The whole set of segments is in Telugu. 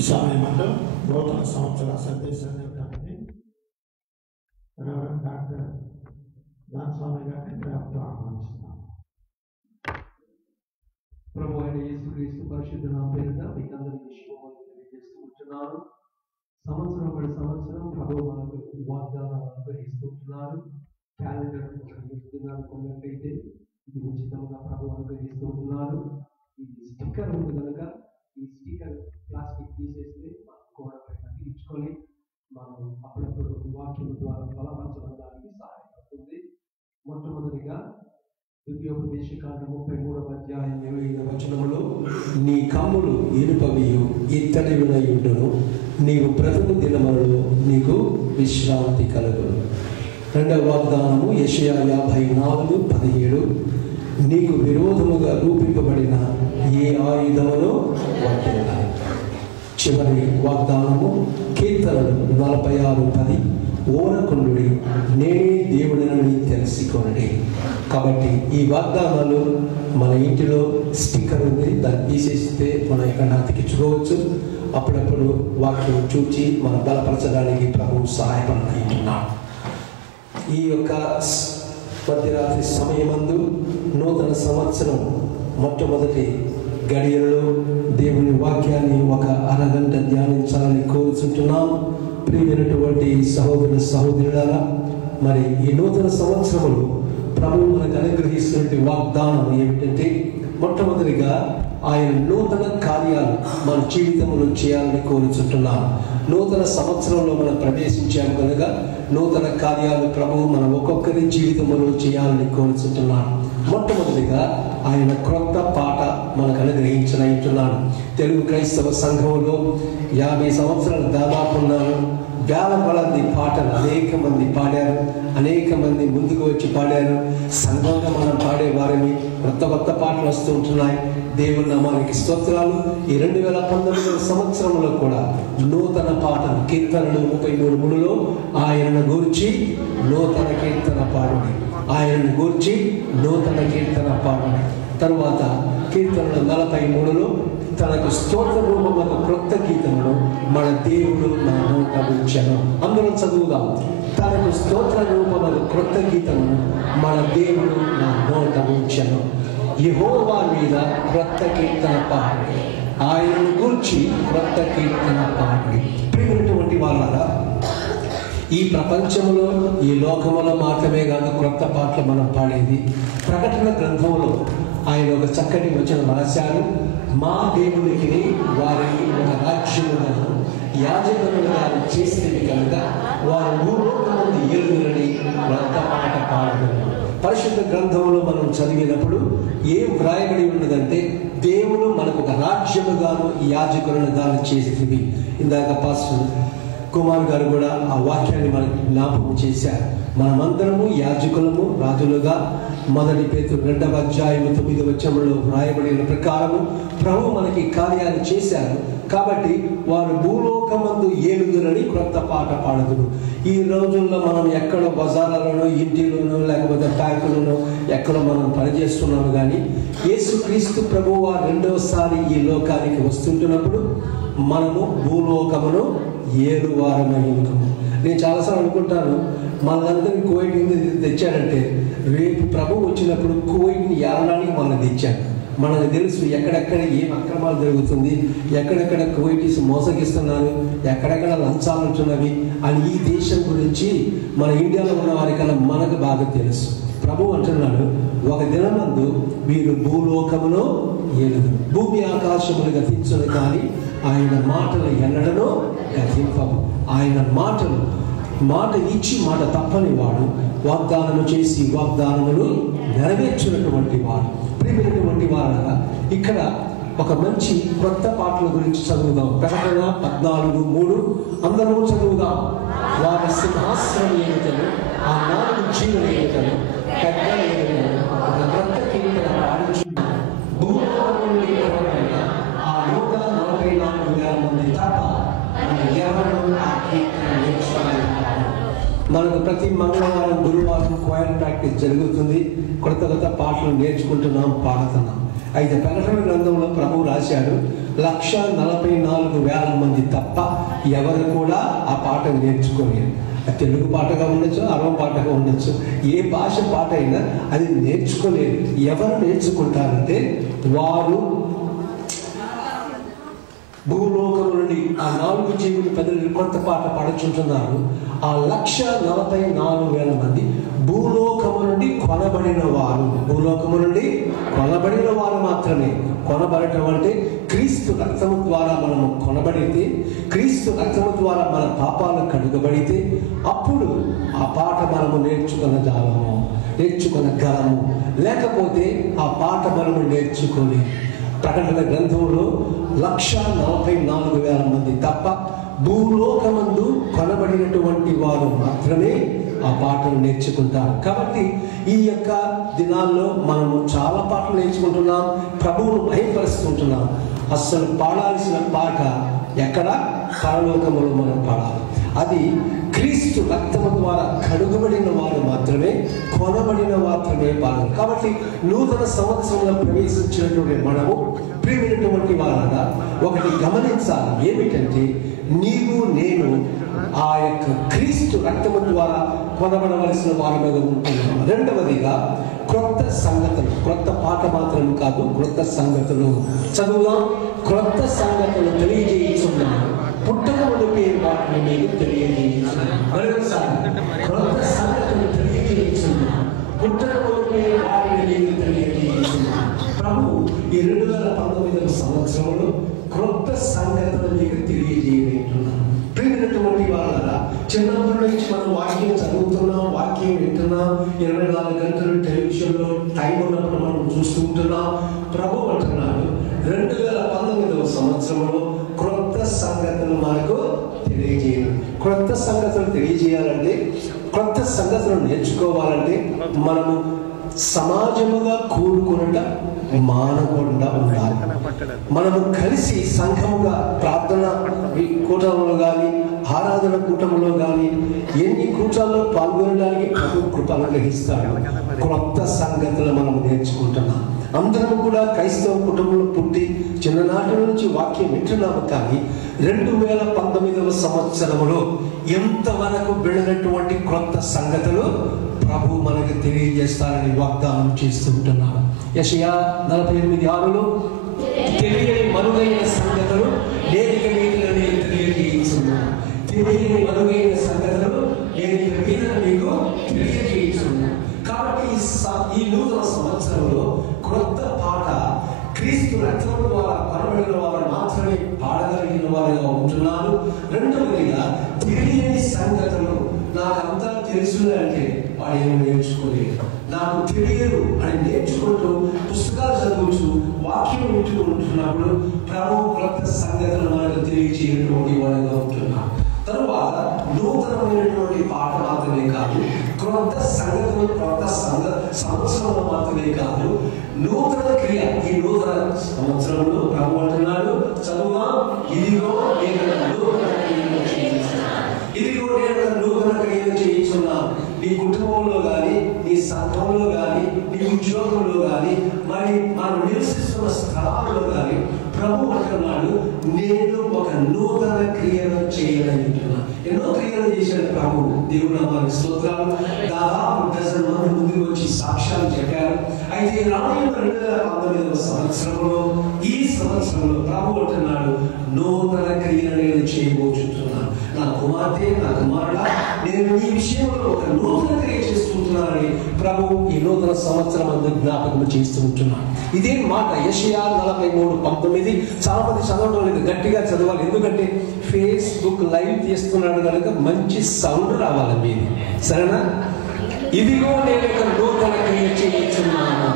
ఈ సమయంలో నూతన సంవత్సర సందేశాన్ని ఇవ్వడానికి డాక్టర్ దానస్వామి గారిని ప్రేమతో ఆహ్వానిస్తున్నాం. ప్రభు అయిన యేసుక్రీస్తు పరిశుద్ధ నామమున పేరిట మీకు అందరికీ శుభములు తెలియజేస్తూ ఉంటున్నాను. సంవత్సరం పడి సంవత్సరం ప్రభు మనకు వాగ్దానాలు అనుగ్రహిస్తున్నారు. క్యాలెండర్ కొన్నట్లయితే ఇది ఉచితంగా ప్రభు అనుగ్రహిస్తూ ఉన్నారు. ఇది స్టిక్కర్ ఉంది కనుక ఈ స్టిక్కర్ ప్లాస్టిక్ తీసేస్తే మనం గోడ పైన తీర్చుకొని మనం అప్పుడప్పుడు వాక్యం ద్వారా బలపరచడానికి సహాయపడుతుంది. మొట్టమొదటిగా ద్వితీయోపదేశకాండం 33వ అధ్యాయం 25వ వచనములో, నీ కమ్ములు ఇనుపవియు ఇత్తడివినై ఉండును, నీవు బ్రతుకు దినములలో నీకు విశ్రాంతి కలుగును. రెండవ వాగ్దానము యెషయా 54:17, నీకు విరోధముగా రూపింపబడిన ఏ ఆయుధమును వర్తిల్లదు. చివరి వాగ్దానము కీర్తనలు 46:10, ఓరకుండుడి నేనే దేవుడనని తెలుసుకొనుడి. కాబట్టి ఈ వాగ్దానాలు మన ఇంటిలో స్టిక్కర్ ఉంది, దాన్ని తీసేస్తే మనం ఎక్కడ అతికించుకోవచ్చు. అప్పుడప్పుడు వాక్యం చూచి మనం బలపరచడానికి ప్రభువు సహాయపడుతున్నాం. ఈ యొక్క మధ్యరాత్రి సమయమందు నూతన సంవత్సరం మొట్టమొదటి గడియల్లో దేవుని వాక్యాన్ని ఒక అరగంట ధ్యానించాలని కోరుచుంటున్నాం. ప్రియమైనటువంటి సహోదర సహోదరులారా, మరి ఈ నూతన సంవత్సరంలో ప్రభువు మనకు అనుగ్రహిస్తున్నటువంటి వాగ్దానం ఏమిటంటే, మొట్టమొదటిగా ఆయన నూతన కార్యాలు మన జీవితంలో చేయాలని కోరుచుంటున్నాం. నూతన సంవత్సరంలో మనం ప్రవేశించాము కనుక నూతన కార్యాలు ప్రభువు మన ఒక్కొక్కరి జీవితంలో చేయాలని కోరుచుంటున్నాను. మొట్టమొదటిగా ఆయన క్రొత్త పాట మనకు అనుగ్రహించనంటున్నాడు. తెలుగు క్రైస్తవ సంఘంలో 50 సంవత్సరాలు దాదాపు ఉన్నాను. వేల కొలది పాటలు అనేక మంది పాడారు, అనేక మంది ముందుకు వచ్చి పాడారు. సంఘంగా మనం పాడే వారిని కొత్త కొత్త పాటలు వస్తూ ఉంటున్నాయి. దేవుని నామానికి స్తోత్రాలు. ఈ 2019 సంవత్సరంలో కూడా నూతన పాటలు, కీర్తనలు 33:3లో ఆయనను గూర్చి నూతన కీర్తన పాడుడి, ఆయనను గూర్చి నూతన కీర్తన పాడుడి. తరువాత కీర్తనలు 43లో తనకు స్తోత్ర రూపమున క్రొత్త గీతమును మన దేవుడు నా నోట ఉంచెను. అందరం చదువుదాం. తనకు స్తోత్ర రూపమున క్రొత్త గీతమును మన దేవుడు నా నోట ఉంచెను. యెహోవా మీద క్రొత్త కీర్తన పాడుడి, ఆయనను గూర్చి క్రొత్త కీర్తన పాడుడి. ప్రియమైనటువంటి వాళ్ళారా, ఈ ప్రపంచంలో ఈ లోకములో మాత్రమే కాదు క్రొత్త పాటలు మనం పాడేది. ప్రకటన గ్రంథంలో ఆయన ఒక చక్కటి వచనం రాశారు. మా దేవునికి వారిని ఒక రాజ్యములను యాజకులుగా చేసేది కనుక వారు భూలోకమందు ఏలుగురని క్రొత్త పాట పాడడం. పరిశుద్ధ గ్రంథంలో మనం చదివినప్పుడు ఏం వ్రాయబడి ఉన్నదంటే, దేవుడు మనకు ఒక రాజ్యముగాను యాజకులను గాను చేసేది. ఇందాక పాస్టర్ కుమార్ గారు కూడా ఆ వాక్యాన్ని మనకు జ్ఞాపకం చేశారు. మనమందరము యాజకులము, రాజులుగా. 1 పేతురు 2వ అధ్యాయం 9వ వచనంలో వ్రాయబడిన ప్రకారము ప్రభు మనకి కార్యాలు చేశారు. కాబట్టి వారు భూలోకమందు ఏలుదురని క్రొత్త పాట పాడుదురు. ఈ రోజుల్లో మనం ఎక్కడ బజార్లలోనో, ఇంటిలోనో, లేకపోతే బ్యాంకులోనో ఎక్కడో మనం పనిచేస్తున్నాము. కానీ యేసుక్రీస్తు ప్రభువు రెండవసారి ఈ లోకానికి వస్తుంటున్నప్పుడు మనము భూలోకమును ఏలువారమై ఉన్నాము. నేను చాలాసార్లు అనుకుంటాను, మనందరినీ కోవిడ్ తెచ్చాడంటే రేపు ప్రభు వచ్చినప్పుడు కోవిడ్ని ఏలడానికి మనం తెచ్చాడు. మనకు తెలుసు ఎక్కడెక్కడ ఏం అక్రమాలు జరుగుతుంది, ఎక్కడెక్కడ కోవిడ్స్ మోసగిస్తున్నారు, ఎక్కడెక్కడ లంచాలు ఉంటున్నవి అని ఈ దేశం గురించి మన ఇండియాలో ఉన్న వారికన్నా మనకు బాగా తెలుసు. ప్రభు అంటున్నాడు, ఒక దినమందు వీరు భూలోకమును ఏలుదు. భూమి ఆకాశములు గతించును కానీ ఆయన మాటలు ఎన్నడనో గతింపవు. ఆయన మాట ఇచ్చి మాట తప్పని వాడు, వాగ్దానము చేసి వాగ్దానములు నెరవేర్చినటువంటి వాడు. ప్రియమైనటువంటి వారగా ఇక్కడ ఒక మంచి కొత్త పాటల గురించి చదువుదాం. ప్రకటన 14:3 అందరూ చదువుదాం. వారి సింహాసనం ఏమిటను, ఆ 4 జీవులు ఏమిటను, పెద్ద ఏమిటను ఒక కొత్త కీర్తన పాడుచున్నారు. ఆ 144,000 మంది తప్ప ఎవరు ఆ కీర్తన నేర్చుకోవాలి. మనకు ప్రతి మంగళవారం, గురువారం క్వైర్ ప్రాక్టీస్ జరుగుతుంది. కొత్త కొత్త పాటలు నేర్చుకుంటున్నాం, పాడుతున్నాం. అయితే ప్రకటన గ్రంథంలో ప్రభువు రాశాడు, 144,000 మంది తప్ప ఎవరు కూడా ఆ పాట నేర్చుకోలేరు. తెలుగు పాటగా ఉండొచ్చు, అరవ పాటగా ఉండొచ్చు, ఏ భాష పాట అయినా అది నేర్చుకోలేరు. ఎవరు నేర్చుకుంటారంటే వారు భూలోకం నుండి ఆ 4 జీవులు పెద్దలు కొత్త పాట పాడుచుంటున్నారు. ఆ 144,000 మంది భూలోకము నుండి కొనబడిన వారు. భూలోకము నుండి కొనబడిన వారు మాత్రమే. కొనబడటం అంటే క్రీస్తు రక్తము ద్వారా మనము కొనబడితే, క్రీస్తు రక్తము ద్వారా మన పాపాలు కడుగబడితే అప్పుడు ఆ పాట మనము నేర్చుకొనగలము. లేకపోతే ఆ పాట మనము నేర్చుకోలేము. ప్రకటన గ్రంథంలో 144,000 మంది తప్ప భూలోకమందు కొనబడినటువంటి వారు మాత్రమే ఆ పాటలు నేర్చుకుంటారు. కాబట్టి ఈ యొక్క దినాల్లో మనము చాలా పాటలు నేర్చుకుంటున్నాం, ప్రభువును మహిమపరుచుకుంటున్నాం. అస్సలు పాడాల్సిన పాట ఎక్కడ? పరలోకములో మనం పాడాలి. అది క్రీస్తు రక్తము ద్వారా కడుగబడిన వారు మాత్రమే, కొనబడిన మాత్రమే పాడాలి. కాబట్టి నూతన సంవత్సరంలో ప్రవేశించినటువంటి మనము ప్రియమైనటువంటి వారంగా ఒకటి గమనించాలి. ఏమిటంటే నీవు నేను ఆ యొక్క క్రీస్తు రక్తము ద్వారా కొనబడవలసిన వారిగా ఉంటున్నాము. రెండవదిగా క్రొత్త సంగతులు. క్రొత్త పాట మాత్రం కాదు, క్రొత్త సంగతులు చదువుదాం. క్రొత్త సంగతులు తెలియజేయుచున్నాను, పుట్టక మునిపే వాటిని మీకు తెలియజేయుచున్నాను. క్రొత్త సంగతులు తెలియజేయుచున్నాను, పుట్టక మునిపే వాటిని మీకు తెలియజేయుచున్నాను. ప్రభు ఈ 2019వ సంవత్సరంలో క్రొత్త సంగతులు మీకు తెలియజేయబోతున్నాను. ప్రియమైనటువంటి వాళ్ళ చిన్నప్పటి నుంచి మనం వాక్యం చదువుతున్నాం, వాక్యం వింటున్నాం, 24 గంటలు టెలివిజన్లో టైం ఉన్నప్పుడు మనం చూస్తుంటున్నాం. ప్రభు అంటున్నాడు 2019వ సంవత్సరంలో క్రొత్త సంగతులు మనకు తెలియజేయాలి. క్రొత్త సంగతులు తెలియజేయాలంటే, క్రొత్త సంగతులు నేర్చుకోవాలంటే మనము సమాజముగా కూడుకునట మానకుండా ఉండాలి. మనము కలిసి సంఘముగా ప్రార్థన కూటములో కానీ, ఆరాధన కూటములో కానీ, ఎన్ని కూటాల్లో పాల్గొనడానికి ప్రభు కృప అనుగ్రహిస్తాడు. క్రొత్త సంగతులు మనం నేర్చుకుంటున్నాం. అందరం కూడా క్రైస్తవ కుటుంబంలో పుట్టి చిన్ననాటి నుంచి వాక్యం వింటున్నాము. కానీ 2019వ సంవత్సరంలో ఎంతవరకు వెళ్ళినటువంటి క్రొత్త సంగతులు ప్రభు మనకు తెలియజేస్తారని వాగ్దానం చేస్తుంటున్నాడు. యెషయా 48:6లో తెలియని మరుగైన సంగతులు నేటికి మీదనే తెలియజేస్తున్నాను. తెలియని మరుగైన సంగతులు నేటికి మీద మీకు తెలియజేస్తున్నాను. కాబట్టి ఈ నూతన సంవత్సరంలో క్రొత్త పాట క్రీస్తు రక్తం ద్వారా కొనబడిన వారు మాత్రమే పాడగలిగిన వారుగా ఉంటున్నారు. రెండవదిగా తెలియని సంగతులు నాకంతా తెలుసు అంటే వాడు ఏమి నేర్చుకోలేదు. నాకు తెలియదు అని నేర్చుకుంటూ పుస్తకాలు చదువుతూ వాక్యం వింటుకుంటున్నప్పుడు ప్రభు క్రొత్త సంగతులు మనకు తెలియజేయటువంటి వాడుగా ఉంటున్నాం. తరువాత నూతనమైనటువంటి పాట మాత్రమే కాదు, క్రొత్త సంగతులు క్రొత్త సంవత్సరంలో మాత్రమే కాదు, నూతన క్రియ. ఈ నూతన సంవత్సరంలో ప్రభు అంటున్నాడు, చదువుగా ఇదిగో నేను నూతన క్రియను చేయిస్తున్నాను. ఇదిగో నేను నూతన క్రియను చేయిస్తున్నాను. నీ కుటుంబంలో కానీ, నీ సంఘంలో కానీ, నీ ఉద్యోగంలో కానీ, మరి మనం నివసిస్తున్న స్థలాల్లో కానీ ప్రభు అంటున్నాడు, నేను ఒక నూతన క్రియను చేయగలుగుతున్నాను. ఎన్నో క్రియలు చేశాడు ప్రభు. దేవుడు నామానికి స్తోత్రాలు. దాదాపు 10 మంది ముందుకు వచ్చి సాక్ష్యాలు చెప్పారు. అయితే రానున్న 2019వ సంవత్సరంలో, ఈ సంవత్సరంలో ప్రభు అంటున్నాడు, నూతన క్రియను నేను చేయబోచున్నాను. నా కుమార్తె, నా కుమారుడా, నేను ఈ విషయంలో ఒక నూతన క్రియ చేస్తుంటున్నానని ప్రభు ఈ నూతన సంవత్సరం అందు జ్ఞాపకం చేస్తూ ఉంటున్నాను. ఇదే మాట యెషయా 43:19. చాలా మంది చదవడం లేదు, గట్టిగా చదవాలి. ఎందుకంటే ఫేస్బుక్ లైవ్ తీస్తున్నాడు కనుక మంచి సౌండ్ రావాలి మీది, సరేనా? ఇదిగో నేను ఒక నూతన క్రియ చేయించున్నాను,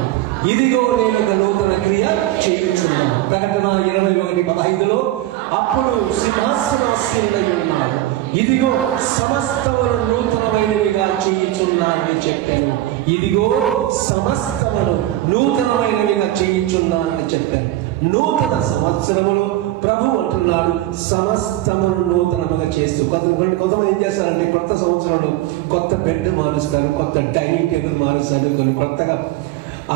ఇదిగో నేను ఒక నూతన క్రియ చేయించున్నాను. ప్రకటన 21:15లో అప్పుడు సింహాసనాసీనుడై ఉన్నాడు, ఇదిగో సమస్తమును నూతనమైనవిగా చేయించున్నానని చెప్పాను. ఇదిగో సమస్తమును నూతనమైనవిగా చేయించున్నానని చెప్పాను. నూతన సంవత్సరములో ప్రభు అంటున్నాడు, సమస్తమును నూతనముగా చేస్తూ. కొంతమంది ఏం చేస్తారంటే కొత్త సంవత్సరంలో కొత్త బెడ్ మారుస్తారు, కొత్త డైనింగ్ టేబుల్ మారుస్తారు, కొన్ని కొత్తగా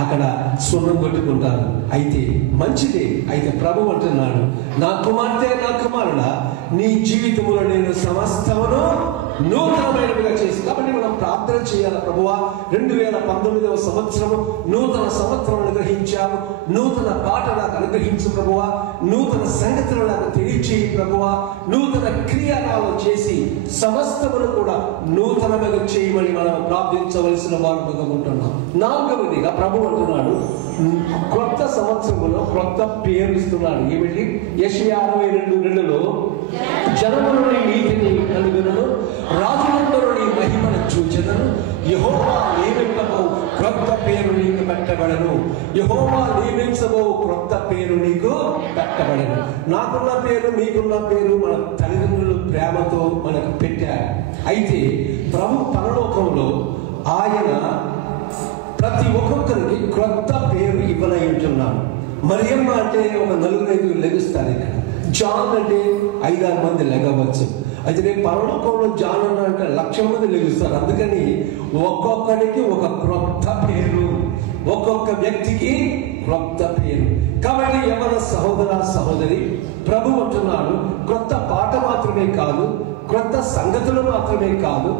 అక్కడ సున్నం కొట్టుకుంటారు. అయితే మంచిదే. అయితే ప్రభు అంటున్నాడు, నా కుమార్తె, నా కుమారుడా, నీ జీవితంలో నేను సమస్తమును నూతనమైనవిగా చేసి. కాబట్టి మనం ప్రార్థన చేయాలి, ప్రభువా 2019వ సంవత్సరము నూతన సంవత్సరం అనుగ్రహించాను, నూతన పాట నాకు అనుగ్రహించు ప్రభువా, నూతన సంగతులు నాకు తెలియచేయి ప్రభువా, నూతన క్రియాలు చేసి సమస్తమును కూడా నూతనముగా చేయమని మనం ప్రార్థించవలసిన వారుగా ఉంటున్నాం. 4వదిగా ప్రభు అంటున్నాడు, కొత్త సంవత్సరంలో కొత్త పేరు ఇస్తున్నాడు. ఏమిటి? యెషయా 62:2లో జనములు నీ నీతిని కలుగును, రాజులందరూ నీ మహిమను చూచెదను, యెహోవా నియమింపబో క్రొత్త పేరు నీకు పెట్టబడను, యెహోవా నియమించబో క్రొత్త పేరు నీకు పెట్టబడను. నాకున్న పేరు, మీకున్న పేరు మన తల్లిదండ్రులు ప్రేమతో మనకు పెట్టారు. అయితే ప్రభు పరలోకంలో ఆయన ప్రతి ఒక్కొక్కరికి క్రొత్త పేరు ఇవ్వనై ఉంటున్నాడు. మరియమ్మ అంటే ఒక 4-5 లెగుస్తారు. ఇక్కడ జాన్ అంటే 5-6 మంది లెగవచ్చు. అయితే రేపు పరలోకంలో జాన్ అంటే 1,00,000 మంది లెగుస్తారు. అందుకని ఒక్కొక్కరికి ఒక క్రొత్త పేరు, ఒక్కొక్క వ్యక్తికి క్రొత్త పేరు. కాబట్టి యవన సహోదర సహోదరి, ప్రభు అంటున్నాడు, క్రొత్త పాట మాత్రమే కాదు, క్రొత్త సంగతులు మాత్రమే కాదు,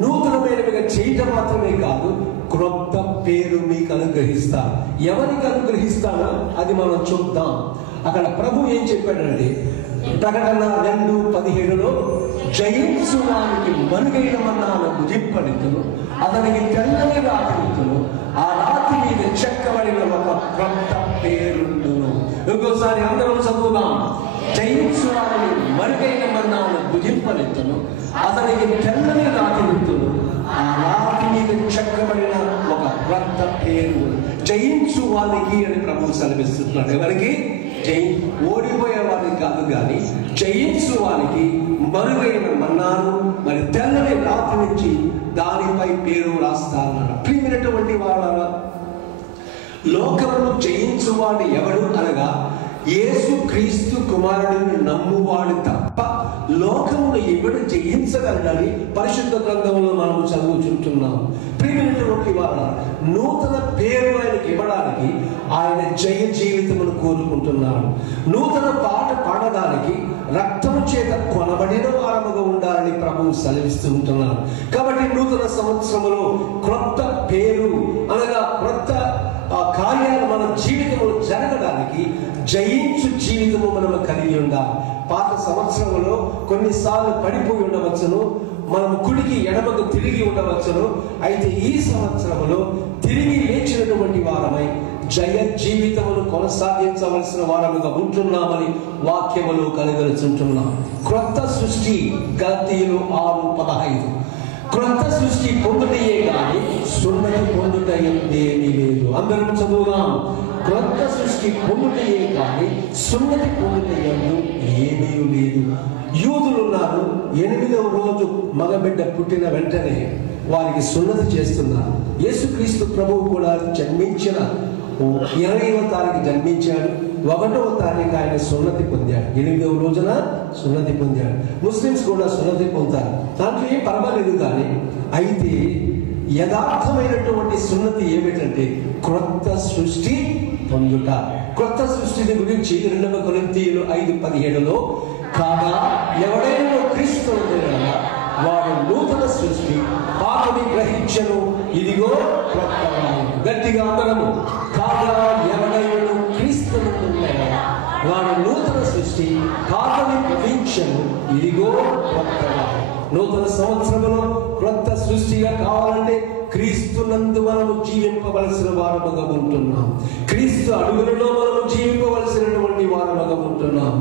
నూతనమైనవిగా చేయటం మాత్రమే కాదు, క్రొత్త పేరు మీకు అనుగ్రహిస్తా. ఎవరికి అనుగ్రహిస్తానో అది మనం చూద్దాం. అక్కడ ప్రభు ఏం చెప్పాడంటే, ప్రకటన 2:17లో జయించు వానికి మరుగైన మన్నాను భుజింపనితును, అతనికి తెల్లని రాత్రితును, ఆ రాత్రి మీద చెక్కబడిన ఒక క్రొత్త పేరుండును. ఇంకోసారి అందరం చదువుదాం. జయించు వారిని మరుగైన మన్నాను భుజింపనితును, అతనికి తెల్లని రాత్రితును, ఆ రాత్రి మీద చెక్కబడిన ఒక క్రొత్త పేరు. జయించు వారికి అని ప్రభు సెలవిస్తున్నాడు. ఎవరికి? ఓడిపోయే వారికి కాదు, కానీ జయించు వారికి మరుగైన మన్నాను, మరి తెల్లని రాత్రి నుంచి దానిపై పేరు రాస్తారన్నాడు. ప్రియమైనటువంటి వాళ్ళ, లోకమును జయించువాడు ఎవడు అనగా యేసు క్రీస్తు కుమారుడిని నమ్మువాడు తప్ప లోకమును ఎవడు జయించగలడని పరిశుద్ధ గ్రంథంలో మనం చదువుచుంటున్నాం. ప్రియమైనటువంటి వాళ్ళ, నూతన పేరు ఆయనకి ఇవ్వడానికి ఆయన జయ జీవితమును కోరుకుంటున్నాడు. నూతన పాట పాడడానికి రక్తము చేత కొనబడిన వారముగా ఉండాలని ప్రభువు సెలవిస్తూ ఉంటున్నాడు. కాబట్టి నూతన సంవత్సరంలో క్రొత్త పేరు అనగా క్రొత్త కార్యాలు మన జీవితంలో జరగడానికి జయించు జీవితము మనము కలిగి ఉండాలి. పాత సంవత్సరంలో కొన్నిసార్లు పడిపోయి ఉండవచ్చును, మనం కుడికి ఎడమకు తిరిగి ఉండవచ్చును. అయితే ఈ సంవత్సరంలో తిరిగి లేచినటువంటి వారమై జయ జీవితమును కొనసాగించవలసిన వారముగా ఉంటున్నామని వాక్యములు కలగలుచుంటున్నాం. క్రొత్త సృష్టి గలాతీయులు 6:15. క్రొత్త సృష్టి పొందుటయే కానీ సున్నతి పొందుట ఏమీ లేదు. అందరం చదువుదాం. క్రొత్త సృష్టి పొందుటయే కానీ సున్నతి పొందుట ఏమీ లేదు. యూదులు ఉన్నారు, 8వ రోజు మగబిడ్డ పుట్టిన వెంటనే వారికి సున్నతి చేస్తున్నారు. యేసుక్రీస్తు ప్రభువు కూడా జన్మించిన 20వ తారీఖు జన్మించాడు, 1వ తారీఖు ఆయన సున్నతి పొందాడు, 8వ రోజున సున్నతి పొందాడు. ముస్లిమ్స్ కూడా సున్నతి పొందారు, దాంట్లో ఏం పర్వాలేదు. కానీ అయితే యథార్థమైనటువంటి సున్నతి ఏమిటంటే క్రొత్త సృష్టి పొందుట. క్రొత్త సృష్టిని గురించి 2 కొరింథీయులు 5:17లో, కాగా ఎవడైనా క్రీస్తు వాడు నూతన సృష్టి, పాపని గ్రహించను, ఇదిగో క్రొత్త. గట్టిగా అందరము, కాగా ఎవడైనా క్రీస్తు వాడు నూతన సృష్టి, పాపని గ్రహించను, ఇదిగో క్రొత్త. నూతన సంవత్సరంలో క్రొత్త సృష్టిగా కావాలంటే క్రీస్తునందు మనము జీవింపవలసిన వారముగా ఉంటున్నాం. క్రీస్తు అడుగులలో మనము జీవింపవలసినటువంటి వారముగా ఉంటున్నాం.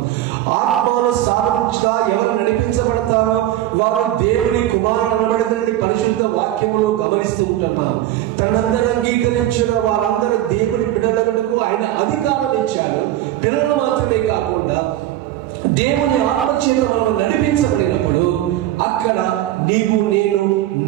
ఆత్మను సాధించగా ఎవరు నడిపించబడతారో వారు దేవుని కుమారుడు అనబడదని పరిశుద్ధ వాక్యములో గమనిస్తూ ఉంటున్నాం. తనందరూ అంగీకరించిన వారందరూ దేవుని బిడ్డలకు ఆయన అధికారం ఇచ్చాడు. పిల్లలు మాత్రమే కాకుండా దేవుని ఆత్మచేత మనం నడిపించబడినప్పుడు అక్కడ నీవు నేను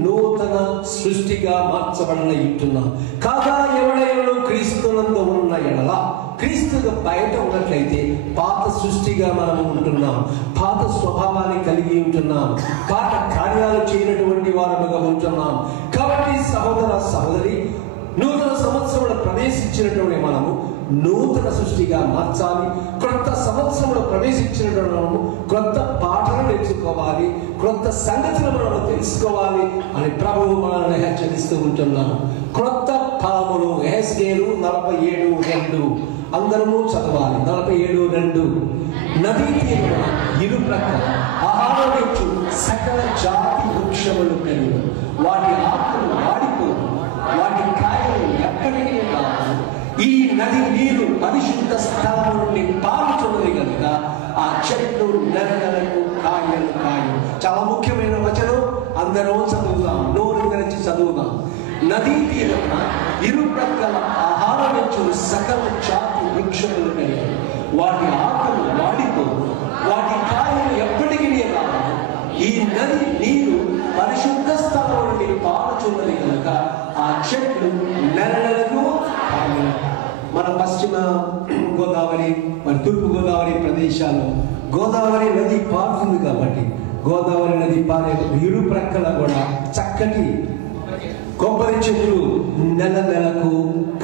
నూతన సృష్టిగా మార్చబడనయుంటున్నా. కాగా ఎవడైనా క్రీస్తునందు ఉన్న ఎడల, క్రీస్తుగా బయట ఉన్నట్లయితే పాత సృష్టిగా మనం ఉంటున్నాం, పాత స్వభావాన్ని కలిగి ఉంటున్నాం, పాత కార్యాలు చేయనటువంటి వారముగా ఉంటున్నాం. కాబట్టి సహోదర సహోదరి, నూతన సంవత్సరంలో ప్రవేశించినటువంటి మనము నూతన సృష్టిగా మార్చాలి. క్రొత్త సంవత్సరంలో ప్రవేశించినటువంటి మనము క్రొత్త పాఠాలు నేర్చుకోవాలి, క్రొత్త సంగతులు మనం తెలుసుకోవాలి అని ప్రభువు మనల్ని హెచ్చరిస్తూ ఉంటున్నాను. క్రొత్త ఫలములు యెహెజ్కేలు 47:2 అందరము చదవాలి. 47:2 నదీ తీరున ఇరు ప్రక్కల ఆహారమిచ్చు సకల జాతి వృక్షములు కలిగి వాటి ఆకులు వాడిపోవు, వాటి కాయలు ఎక్కడికి రావు. ఈ నది నీరు పరిశుద్ధ స్థలం నుండి పారుతున్నది కనుక ఆ చెట్లు నెలకు కాయలు కాయలు. చాలా ముఖ్యమైన వచనం, అందరూ చదువుదాం, నోరు తెరిచి చదువుదాం. నదీ తీరున ఇరు ప్రక్కల ఆహారమిచ్చు సకల జాతి వృక్షములు కలిగి వాటి ఆకులు వాడిపోవు, వాటి కాయలు ఎప్పటికీ రావు. ఈ నది నీరు పరిశుద్ధ స్థలం నుండి పారుతున్నది కనుక ఆ చెట్లు నెలకు కాయలు. మన పశ్చిమ గోదావరి, మన తూర్పు గోదావరి ప్రదేశాల్లో గోదావరి నది పారుతుంది కాబట్టి గోదావరి నది పారే ఇరు ప్రక్కల కూడా చక్కటి కొబ్బరి చెట్లు నెలకు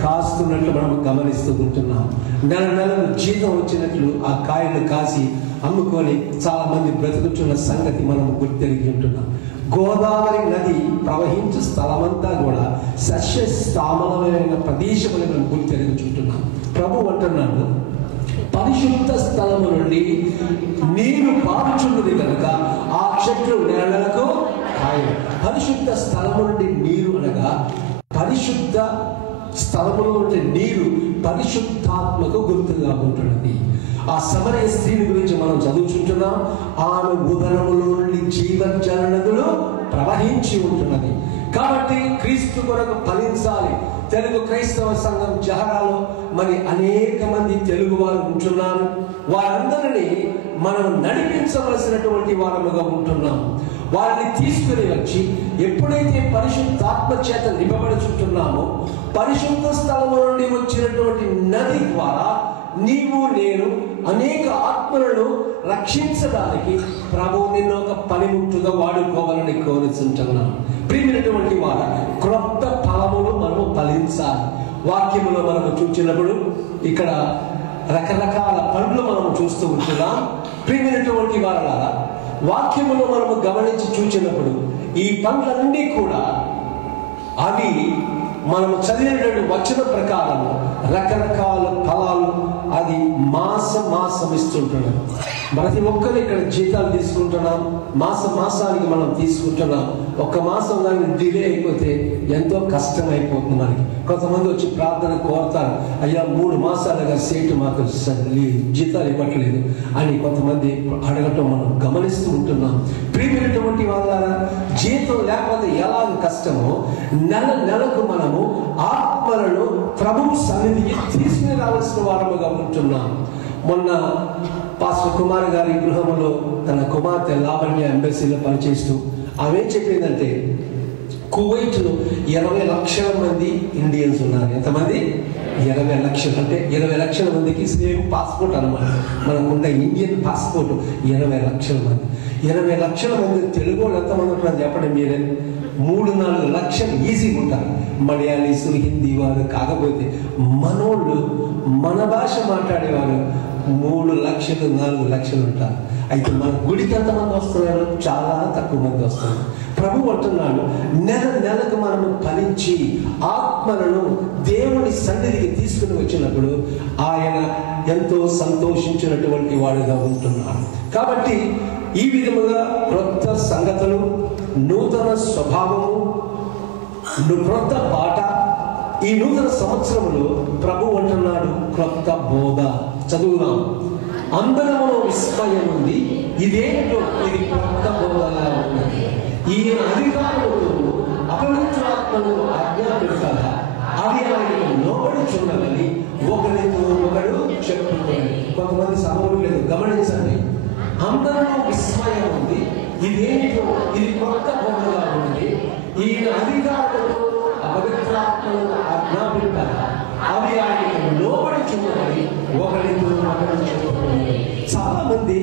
కాస్తున్నట్లు మనం గమనిస్తూ ఉంటున్నాం. నెలకు జీతం వచ్చినట్లు ఆ కాయలు కాసి అమ్ముకొని చాలా మంది బ్రతుకుతున్న సంగతి మనం గుర్తెరిగి ఉంటున్నాం. గోదావరి నది ప్రవహించే స్థలమంతా కూడా సస్యశ్యామలమైన ప్రదేశమని మనం గుర్తెరుగుచుంటున్నాం. ప్రభు అంటున్నాడు, పరిశుద్ధ స్థలము నుండి నీరు పారుచున్నది కనుక ఆ చెట్లు నెలకు కాయలు. పరిశుద్ధ స్థలము నుండి నీరు అనగా పరిశుద్ధ స్థలములో ఉండే నీరు పరిశుద్ధాత్మకు గుర్తుగా ఉంటున్నది. ఆ సమరయ స్త్రీని గురించి మనం చదువుకుంటున్నాం. ఆమె ఉదరములో నుండి జీవజల నదులు ప్రవహించి ఉంటున్నది. కాబట్టి క్రీస్తు కొరకు ఫలించాలి. తెలుగు క్రైస్తవ సంఘం జహరాలో మరి అనేక మంది తెలుగు వారు ఉంటున్నారు. వారందరినీ మనం నడిపించవలసినటువంటి వారముగా ఉంటున్నాం. వారిని తీసుకుని వచ్చి ఎప్పుడైతే పరిశుద్ధాత్మ చేత నింపబడుచుంటున్నామో పరిశుద్ధ స్థలము నుండి వచ్చినటువంటి నది ద్వారా నీవు నేను అనేక ఆత్మలను రక్షించడానికి ప్రభువు నిన్ను ఒక పనిముట్టుగా వాడుకోవాలని కోరుచుంటున్నాను. ప్రియమైనటువంటి వారు, క్రొత్త ఫలములు మనము ఫలించాలి. వాక్యములో మనము చూసినప్పుడు ఇక్కడ రకరకాల పండ్లు మనము చూస్తూ ఉంటున్నాం. ప్రియమైనటువంటి వారలారా, వాక్యములో మనము గమనించి చూసినప్పుడు ఈ పండ్లన్నీ కూడా అవి మనము చదివినటువంటి వచన ప్రకారం రకరకాల ఫలాలు అది మాసం ఇస్తుంటున్నాం. ప్రతి ఒక్కరు ఇక్కడ జీతాలు తీసుకుంటున్నాం. మాసానికి మనం తీసుకుంటున్నాం. ఒక మాసం కానీ డిలే అయిపోతే ఎంతో కష్టం అయిపోతుంది మనకి. కొంతమంది వచ్చి ప్రార్థన కోరుతారు, అయ్యా 3 మాసాలుగా సేటు మాకు జీతాలు ఇవ్వట్లేదు అని కొంతమంది అడగటం మనం గమనిస్తూ ఉంటున్నాం. ప్రియమైనటువంటి వాళ్ళ జీతం లేకపోతే ఎలా కష్టమో నెలకు మనము ఆత్మలను ప్రభువు సన్నిధికి తీసుకుని రావాల్సిన వారముగా ఉంటున్నాం. మొన్న పాస్టర్ కుమార్ గారి గృహంలో తన కుమార్తె లావణ్య ఎంబసీలో పనిచేస్తూ ఆమె చెప్పిందంటే, కువైట్లో 20 లక్షల మంది ఇండియన్స్ ఉన్నారు. ఎంతమంది? 20 లక్షలు. అంటే 20 లక్షల మందికి సేమ్ పాస్పోర్ట్ అనమాట. మనకున్న ఇండియన్ పాస్పోర్ట్ 20 లక్షల మంది. 20 లక్షల మంది తెలుగు వాళ్ళు ఎంతమంది ఉంటారు చెప్పండి మీరే? 3-4 లక్షలు ఈజీగా ఉంటారు. మలయాళీసు, హిందీ వారు. కాకపోతే మనోళ్ళు మన భాష మాట్లాడేవారు 3 లక్షలు 4 లక్షలు ఉంటారు. అయితే మన గుడికి ఎంతమంది వస్తున్నారు? చాలా తక్కువ మంది వస్తున్నారు. ప్రభు అంటున్నాడు, నెలకు మనము ఫలించి ఆత్మలను దేవుని సన్నిధికి తీసుకుని వచ్చినప్పుడు ఆయన ఎంతో సంతోషించినటువంటి వాడుగా ఉంటున్నాడు. కాబట్టి ఈ విధముగా క్రొత్త సంగతులు, నూతన స్వభావము, క్రొత్త పాట ఈ నూతన సంవత్సరంలో ప్రభు అంటున్నాడు క్రొత్త బోధ. చదువుదాం. అందరము విస్మయం ఉంది, ఇదేంటో ఇది క్రొత్త బోధగా ఉన్నది. ఈయన అధికారులు అపవిత్రాత్మను ఆజ్ఞాపించాలా అది ఆయనకు లోబడుచున్నదని ఒకరితో ఒకడు చెప్పుకున్నాడు. కొంతమంది సమూహం లేదు. గమనించండి, అందరూ విస్మయం ఉంది, ఇదేంటో ఇది క్రొత్త బోధగా ఉన్నది. ఈయన అధికారులు అపవిత్రాత్మను ఆజ్ఞాపించాలా అది ఆయనకు లోబడుచున్నదని ఒకరితో ఒకడు చెప్పుకున్నాడు. చాలా మంది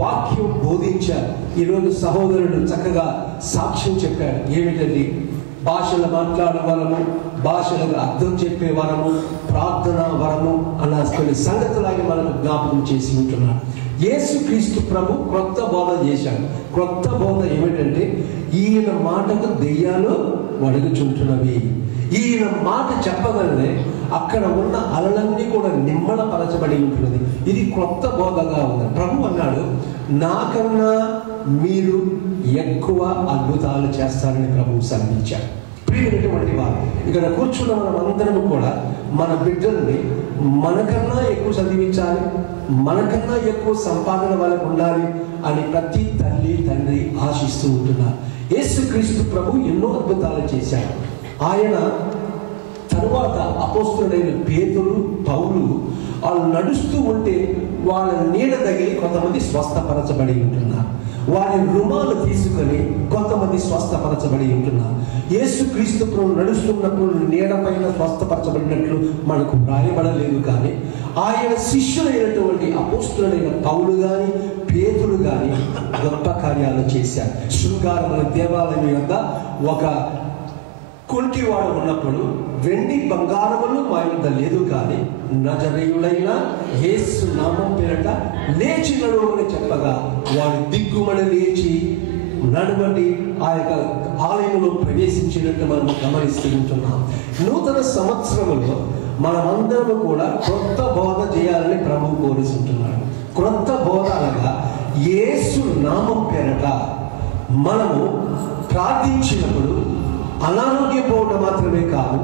వాక్యం బోధించారు. ఈరోజు సహోదరుడు చక్కగా సాక్ష్యం చెప్పాడు. ఏమిటండి? భాషలు మాట్లాడే వరము, భాషలకు అర్థం చెప్పే వరము, ప్రార్థన వరము అన్న కొన్ని సంగతులు ఆయన మనకు జ్ఞాపకం చేసి ఉంటున్నాడు. యేసుక్రీస్తు ప్రభు క్రొత్త బోధ చేశాడు. క్రొత్త బోధ ఏమిటంటే ఈయన మాటకు దెయ్యాలు వణుకుచుంటున్నవి. ఈయన మాట చెప్పగలనే అక్కడ ఉన్న అలలన్నీ కూడా నిమ్మలపరచబడి ఉంటున్నది. ఇది క్రొత్త బోధగా ఉంది. ప్రభు అన్నాడు, నాకన్నా మీరు ఎక్కువ అద్భుతాలు చేస్తారని ప్రభువు సెలవిచ్చాడు. ప్రియమైనటువంటి వారు, ఇక్కడ కూర్చున్న మనమందరం కూడా మన బిడ్డల్ని మనకన్నా ఎక్కువ చదివించాలి, మనకన్నా ఎక్కువ సంపాదన వాళ్ళకు ఉండాలి అని ప్రతి తల్లి తండ్రి ఆశిస్తూ ఉంటున్నారు. యేసుక్రీస్తు ప్రభు ఎన్నో అద్భుతాలు చేశాడు. ఆయన తరువాత అపోస్తలుడైన పేతురు, పౌలు వాళ్ళు నడుస్తూ ఉంటే వాళ్ళ నీడ తగిలి కొంతమంది స్వస్థపరచబడి ఉంటున్నారు. వారి రుమాలు తీసుకొని కొంతమంది స్వస్థపరచబడి ఉంటున్నారు. యేసుక్రీస్తు ప్రభు నడుస్తున్నప్పుడు నీడ పైన స్వస్థపరచబడినట్లు మనకు వ్రాయబడలేదు. కానీ ఆయన శిష్యులైనటువంటి అపోస్తలుడైన పౌలు కానీ పేతురు కానీ గొప్ప కార్యాలు చేశారు. శృంగారముల దేవాలయం యొక్క ఒక కుంటివాడు ఉన్నప్పుడు వెండి బంగారములు మా యొద్ద లేదు, కానీ నజరేయుడైన యేసు నామం పేరట లేచి నడువని చెప్పగా వాడు దిగ్గుమని లేచి నడువండి ఆ యొక్క ఆలయంలో ప్రవేశించినట్టు మనం గమనిస్తూ ఉంటున్నాం. నూతన సంవత్సరంలో మనమందరం కూడా క్రొత్త బోధ చేయాలని ప్రభువు కోరుకుంటున్నాడు. క్రొత్త బోధ అనగా యేసు నామం పేరట మనము ప్రార్థించినప్పుడు అనారోగ్యం పోవడం మాత్రమే కాదు,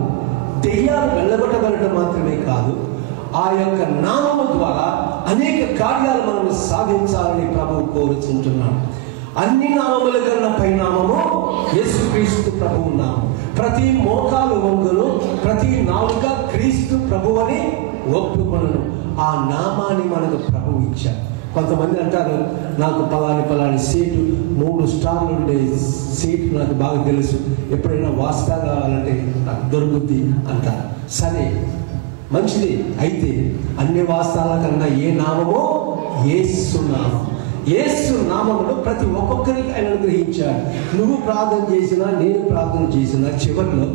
దెయ్యాలు వెళ్ళగొట్టబడటం మాత్రమే కాదు, ఆ యొక్క నామము ద్వారా అనేక కార్యాలు మనం సాధించాలని ప్రభువు కోరుకుంటున్నాడు. అన్ని నామముల కన్నా పైనామము యేసుక్రీస్తు ప్రభువు నామం. ప్రతి మోకాలు వంగును, ప్రతి నాలుక క్రీస్తు ప్రభు అని ఒప్పుకొనను. ఆ నామాన్ని మనకు ప్రభువు ఇచ్చారు. కొంతమంది అంటారు, నాకు పలాని సీటు 3 స్టార్లు ఉండే సీటు నాకు బాగా తెలుసు, ఎప్పుడైనా వాస్తా కావాలంటే నాకు దొరుకుద్ది అంటారు. సరే, మంచిది. అయితే అన్ని వాస్తాల కన్నా ఏ నామమో యేసు నామం. యేసు నామమును ప్రతి ఒక్కొక్కరికి ఆయన అనుగ్రహించాడు. నువ్వు ప్రార్థన చేసినా, నేను ప్రార్థన చేసినా చివరిలో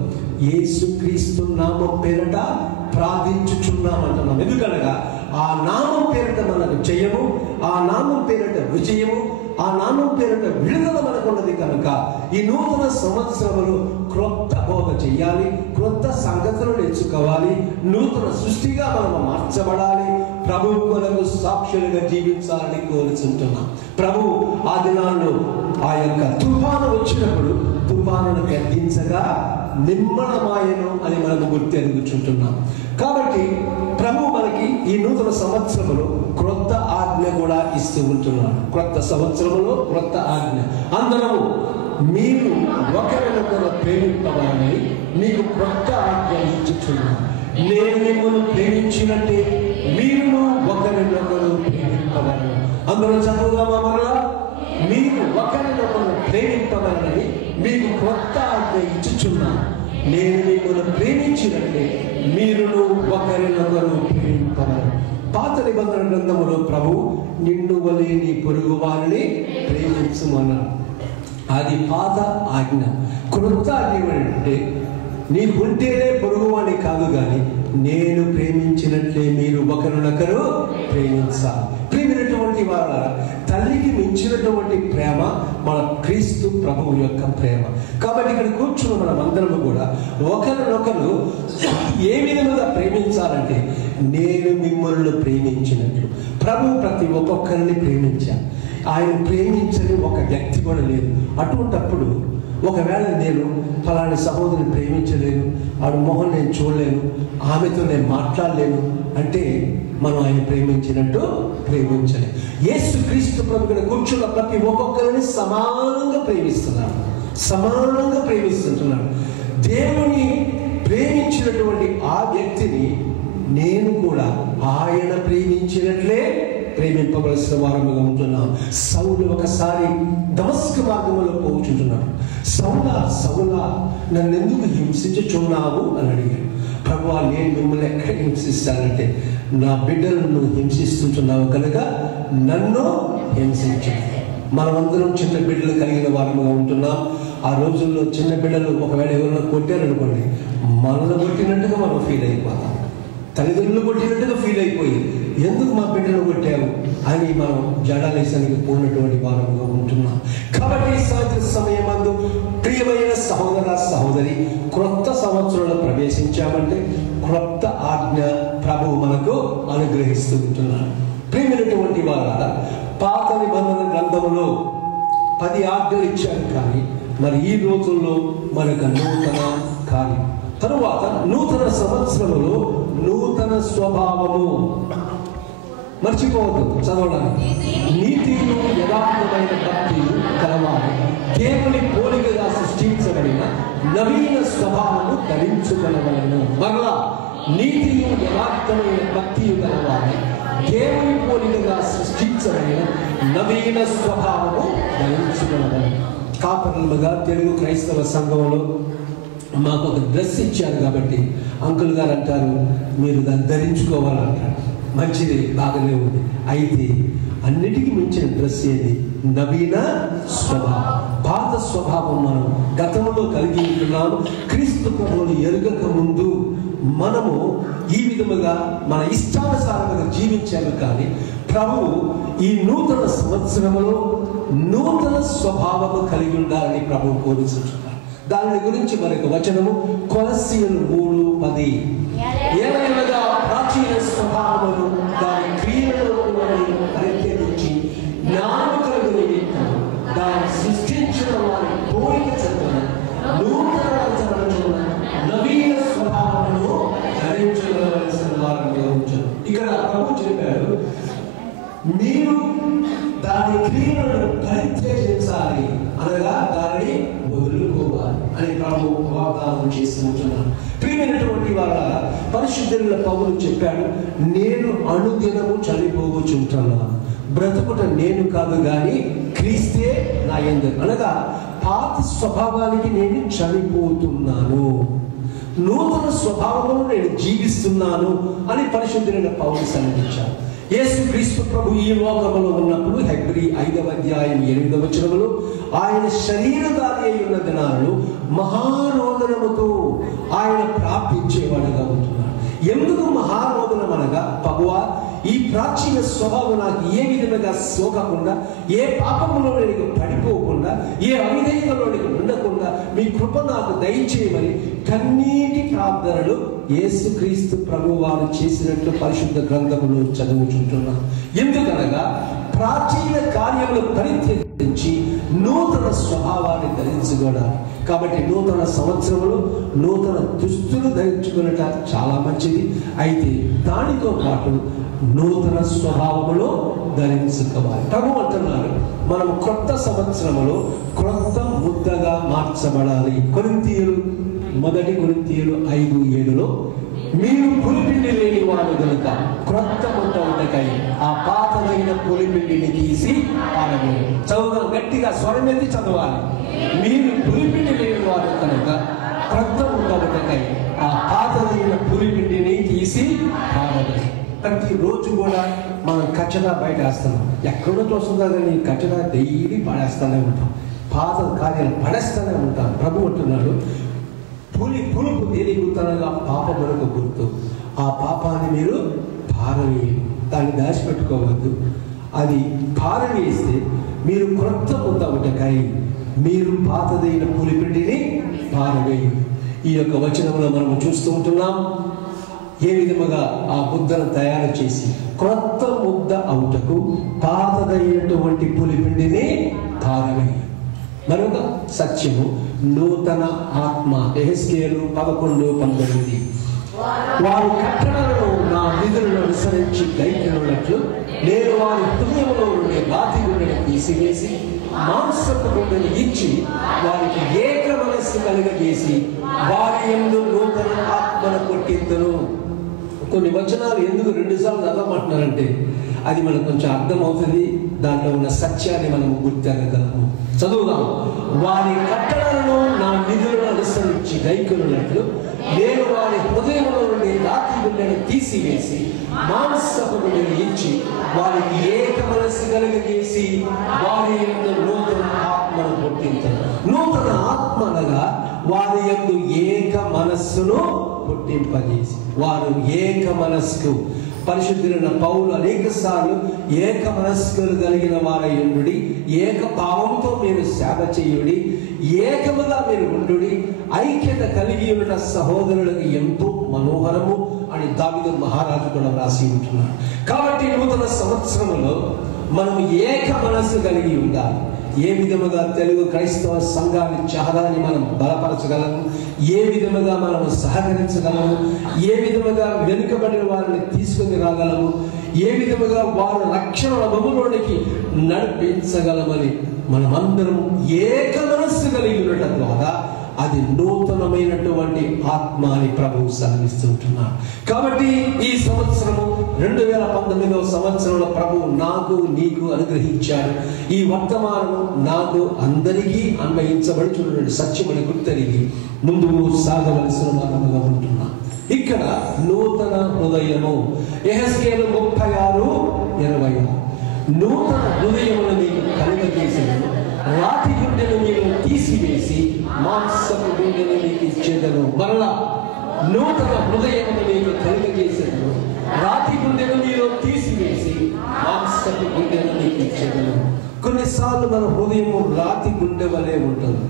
యేసుక్రీస్తు నామం పేరట ప్రార్థించుచున్నామంటున్నాం. ఎందుకనగా ఆ నామం పేరట మనకు జయము, ఆ నామం పేరట విజయము, ఆ నామం పేరట విడుదల మనకున్నది. కనుక ఈ నూతన సంవత్సరంలో క్రొత్త బోధ చెయ్యాలి, క్రొత్త సంగతులు నేర్చుకోవాలి, నూతన సృష్టిగా మనం మార్చబడాలి, ప్రభువు కొరకు సాక్షులుగా జీవించాలని కోరుకుంటున్నాం. ప్రభువు ఆ దినాల్లో ఆ యొక్క తుఫాను వచ్చినప్పుడు తుఫానును గద్దించగా నిమ్మళమాయను అని మనకు గుర్తెరుగుచుంటున్నాం. కాబట్టి ప్రభు మనకి ఈ నూతన సంవత్సరంలో క్రొత్త ఆజ్ఞ కూడా ఇస్తూ ఉంటున్నాడు. క్రొత్త సంవత్సరంలో క్రొత్త ఆజ్ఞ, అందరము మీరు ఒకరినొకరు ప్రేమింపవాలని మీకు క్రొత్త ఆజ్ఞ ఇచ్చుచున్నాను. నేను మిమ్మల్ని ప్రేమించినట్టే మీరు ఒకరినొకరు ప్రేమింపవాలని. అందరూ చదువుదామా మరలా? మీరు ఒకరినొకరు ప్రేమింపవాలని మీకు క్రొత్త ఆజ్ఞ ఇచ్చుచున్నాను. నేను మిమ్మల్ని ప్రేమించినట్టే మీరును ఒకరినొకరు ప్రేమింపవాలని. పాత నిబంధన గ్రంథములో ప్రభు నిన్ను వలె నీ పొరుగు వారిని ప్రేమించమన్నాడు. అది పాత ఆజ్ఞ. క్రొత్త ఆజ్ఞ ఏమంటే నీకుంటేనే పొరుగువాణి కాదు, కానీ నేను ప్రేమించినట్లే మీరు ఒకరినొకరు ప్రేమించాలి. ప్రియమైనటువంటి వారు, తల్లికి మించినటువంటి ప్రేమ మన క్రీస్తు ప్రభువు యొక్క ప్రేమ. కాబట్టి ఇక్కడ కూర్చున్న మనం అందరము కూడా ఒకరినొకరు ఏ విధంగా ప్రేమించాలంటే నేను మిమ్మల్ని ప్రేమించినట్లు. ప్రభు ప్రతి ఒక్కొక్కరిని ప్రేమించాను. ఆయన ప్రేమించని ఒక వ్యక్తి కూడా లేదు. అటువంటప్పుడు ఒకవేళ నేను ఫలాని సహోదరుని ప్రేమించలేను, ఆవిడ మొహం నేను చూడలేను, ఆమెతో నేను మాట్లాడలేను అంటే మనం ఆయన ప్రేమించినట్టు ప్రేమించలేము. యేసుక్రీస్తు ప్రభు ఇక్కడ కూర్చున్న ప్రతి ఒక్కొక్కరిని సమానంగా ప్రేమిస్తున్నాడు, సమానంగా ప్రేమిస్తుంటున్నాడు. దేవుని ప్రేమించినటువంటి ఆ వ్యక్తిని నేను కూడా ఆయన ప్రేమించినట్లే ప్రేమింపవలసిన వారముగా ఉంటున్నాం. సౌలు ఒకసారి దమస్కు మార్గంలో పోచుంటున్నాడు. సౌలా నన్ను ఎందుకు హింసించుచున్నావు అని అడిగాడు. ప్రభువా, నేను మిమ్మల్ని ఎక్కడ హింసిస్తానంటే నా బిడ్డలను నువ్వు హింసిస్తుంటున్నావు కనుక నన్ను హింసించు. మనమందరం చిన్న బిడ్డలు కలిగిన వారముగా ఉంటున్నాం. ఆ రోజుల్లో చిన్న బిడ్డలు ఒకవేళ ఎవరైనా కొట్టారనుకోండి, మనల్ని కొట్టినట్టుగా మనం ఫీల్ అయిపోతాం. తల్లిదండ్రులు కొట్టినట్టుగా ఫీల్ అయిపోయి ఎందుకు మా బిడ్డను కొట్టావు అని మనం జడాలేసానికి పోయినటువంటి వారంగా ఉంటున్నాం. కాబట్టి సాయంత్రం సమయమందు ప్రియమైన సహోదర సహోదరి, క్రొత్త సంవత్సరంలో ప్రవేశించామంటే క్రొత్త ఆజ్ఞ ప్రభువు మనకు అనుగ్రహిస్తూ ఉంటున్నాడు. ప్రియమైనటువంటి వారు, పాత నిబంధన గ్రంథంలో 10 ఆజ్ఞలు ఇచ్చారు, కానీ మరి ఈ రోజుల్లో మనకు నూతన కార్యం. తరువాత నూతన సంవత్సరంలో నూతన స్వభావము మర్చిపోవద్దు చదవడానికి. నీతియు యథార్థమైన భక్తియు కలవాలి, దేవుని పోలికగా సృష్టించబడిన నవీన స్వభావము ధరించుకొనవలెను. మరలా నీతియు యథార్థమైన భక్తియు కలవాలి, దేవుని పోలికగా సృష్టించబడిన నవీన స్వభావము ధరించుకొనవలెను. కాపరులుగా తెలుగు క్రైస్తవ సంఘంలో మాకు ఒక డ్రెస్ ఇచ్చారు కాబట్టి అంకుల్ గారు అంటారు, మీరు దాన్ని ధరించుకోవాలంటారు. మంచిది, బాగానే ఉంది. అయితే అన్నిటికీ మించిన డ్రెస్ ఏది? నవీన స్వభావం. పాత స్వభావం మనం గతంలో కలిగి ఉంటున్నాము. క్రీస్తు ప్రభువుని ఎరుగక ముందు మనము ఈ విధముగా మన ఇష్టానుసారంగా జీవించాము. కానీ ప్రభువు ఈ నూతన సంవత్సరంలో నూతన స్వభావము కలిగి ఉండాలని ప్రభువు కోరుకుంటున్నారు. దాని గురించి మనకు వచనము కొలస్సీయులు 3:10, ఏలయనగా ప్రాచీన స్వభావమును దాని క్రియలను పరిత్యజించి జ్ఞానము కలుగు నిమిత్తము దాన్ని సృష్టించిన వారి పోలిక చొప్పున నూతన వచనమును నవీన స్వభావమును ధరించవలసిన వారిగా ఉంచారు. ఇక్కడ ప్రభు చెప్పారు, మీరు దాని క్రియలను పరిత్యజించాలి, అనగా దానిని వదులుకోవాలి అని ప్రభు వాగ్దానం చేసి ఉంటున్నాను. ప్రియమైనటువంటి వాళ్ళ పరిశుద్ధుల పౌలు చెప్పాడు, నేను అనుదినము చనిపోవచ్చుంటున్నాను, బ్రతుకుట నేను కాదు కానీ క్రీస్తే నా యందు. అనగా పాత స్వభావానికి నేను చనిపోతున్నాను, నూతన స్వభావంలో నేను జీవిస్తున్నాను అని పరిశుద్ధులైన పౌలు సెలవిచ్చారు. యేసు క్రీస్తు ప్రభు ఈ లోకములో ఉన్నప్పుడు హెబ్రీ 5వ అధ్యాయం 8వ వచనములో ఆయన శరీరధారి అయి ఉన్న దినాలలో మహారోదనముతో ఆయన ప్రార్థించేవాడుగా ఉంటున్నాడు. ఎందుకు మహారోదనం అనగా, ప్రభువా ఈ ప్రాచీన స్వభావం నాకు ఏ విధంగా సోకకుండా, ఏ పాపములో నేను పడిపోకుండా, ఏ అవిధేయతలోనికి ఉండకుండా మీ కృప నాకు దయచేయమని కన్నీటి ప్రార్థనలు యేసుక్రీస్తు ప్రభు వారు చేసినట్లు పరిశుద్ధ గ్రంథములో చదువుచుంటున్నాం. ఎందుకనగా ప్రాచీన కార్యములు పరిత్యజించి నూతన స్వభావాన్ని ధరించుకోవడానికి. కాబట్టి నూతన సంవత్సరంలో నూతన దుస్తులు ధరించుకున్నట చాలా మంచిది. అయితే దానితో పాటు నూతన స్వభావములో ధరించుకోవాలి. ప్రభు అంటున్నారు, మనం కొత్త సంవత్సరములో క్రొత్త ముద్దగా మార్చబడాలి. కొరింథీయులు 1 కొరింథీయులు 5:7లో మీరు పులిపిండి లేని వారు కనుక క్రొత్త ముద్ద ఉండకై ఆ పాతమైన పులిపిండిని తీసి పారవేయండి. చదువుదాం, గట్టిగా స్వరమెత్తి చదవాలి. మీరు పులిపిండి లేని వారు కనుక క్రొత్త ముద్ద ఉండకై ఆ పాతమైన పులిపిండిని తీసి పారవేయండి. ప్రతిరోజు కూడా మనం కచ్చడా బయట వేస్తున్నాం. ఎక్కడో చూస్తుందా కానీ కచ్చడా డైలీ పడేస్తూనే ఉంటాం, పాత కార్యాలు పడేస్తూనే ఉంటాం. ప్రభు అంటున్నాడు, పులుపు తేలిగుతనగా పాపములకు గుర్తు, ఆ పాపాన్ని మీరు పారవేయండి, దాన్ని దాచిపెట్టుకోవద్దు. అది పారవేస్తే మీరు క్రొత్త ముద్ద ఒకటకై మీరు పాతదైన పులిపిండిని పారవేయండి. ఈ యొక్క వచనంలో మనం చూస్తూ ఉంటున్నాం ఏ విధముగా ఆ ముద్దను తయారు చేసి క్రొత్త ముద్ద అవుటకు పాతదైనటువంటి పులిపిండిని పారవేయండి. మరొక సత్యము నూతన ఆత్మ. యెహెజ్కేలు 11:19 వారి కట్టడలను నా విధులను అనుసరించి గైకొనున్నట్లు నేను వారి హృదయంలో ఉండే రాతి గుండెను తీసివేసి మాంసపు గుండెను ఇచ్చి వారికి ఏక మనస్సు కలుగజేసి వారి యందు నూతన ఆత్మను కొట్టిందును. కొన్ని వచనాలు ఎందుకు 2 సార్లు చదవమంటున్నారంటే అది మనకు కొంచెం అర్థమవుతుంది, దాంట్లో ఉన్న సత్యాన్ని మనం గుర్తెరగలము. చదువుదాం. వారి కట్టడలను నా విధులను అనుసరించి గైకొనున్నట్లు నేను వారి హృదయంలో నుండి రాతి గుండెను తీసివేసి మాంసపు గుండెను ఇచ్చి వారికి ఏక మనస్సు కలుగజేసి వారి యందు నూతన ఆత్మను పుట్టించాను. నూతన వారి యందు ఏక మనస్సును పుట్టింపజేసి, వారు ఏక మనస్సు. పరిశుద్ధులైన పౌలు అనేక సార్లు ఏక మనస్కులు కలిగిన వారై ఉండుడి, ఏక భావంతో మీరు సేవ చేయుడి, ఏకముగా మీరు ఉండుడి, ఐక్యత కలిగి ఉన్న సహోదరులకు ఎంతో మనోహరము అని దావీదు మహారాజు కూడా రాసి ఉంటున్నాడు. కాబట్టి నూతన సంవత్సరంలో మనం ఏక మనస్సు కలిగి ఉండాలి. ఏ విధముగా తెలుగు క్రైస్తవ సంఘాన్ని చహరాన్ని మనం బలపరచగలము, ఏ విధముగా మనం సహకరించగలము, ఏ విధముగా వెనుకబడిన వారిని తీసుకుని రాగలము, ఏ విధముగా వారు రక్షణ అనుభవంలోనికి నడిపించగలమని మనమందరం ఏక మనస్సు కలిగి ఉండటం ద్వారా అది నూతనమైనటువంటి ఆత్మ అని ప్రభువు సెలవిస్తుంటున్నాడు. కాబట్టి ఈ సంవత్సరము 2019వ సంవత్సరంలో ప్రభువు నాకు నీకు అనుగ్రహించాడు. ఈ వర్తమానం నాకు అందరికీ అన్వయించబడుతున్నటువంటి సత్యమని గుర్తెరిగి ముందుకు సాగవలసిన వారముగా ఉంటున్నా. ఇక్కడ నూతన హృదయము, యెహెజ్కేలు 36:26 నూతన హృదయమును మీకు కలుగజేసేదను, రాతి గుండెను మీరు తీసివేసి మాంసపు గుండెను మీకు ఇచ్చేదను. మరలా నూతన హృదయమును మీకు కలుగజేసేదను, రాతి గుండెను మీరు తీసివేసి మాంసపు గుండెను మీకు ఇచ్చేదను. కొన్నిసార్లు మన హృదయము రాతి గుండె వలె ఉంటుంది,